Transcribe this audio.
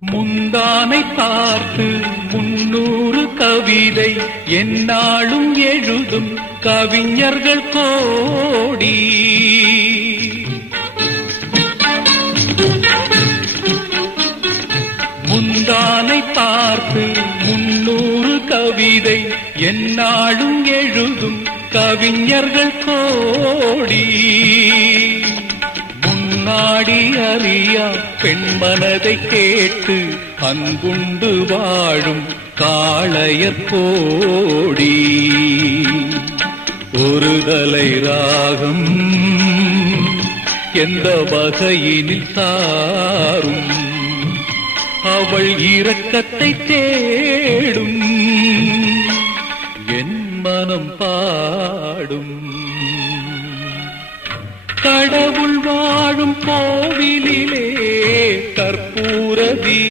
முந்தானை பார்த்து 300 கவிதை எந்நாளும் எழுதும் கவிஞர்கள் கோடி. முந்தானை பார்த்து 300 கவிதை எந்நாளும் எழுதும் கவிஞர்கள் கோடி. முன்னாடி அறியா பெண்மனதை கேட்டு அன்புண்டு வாழும் காளையர் கோடி. ஒரு தலை ராகம் எந்த வகையினில் சாரும் அவள் இரக்கத்தை தேடும் என் மனம் பாடும். கடவுள் வாழும் கோவிலிலே கற்பூர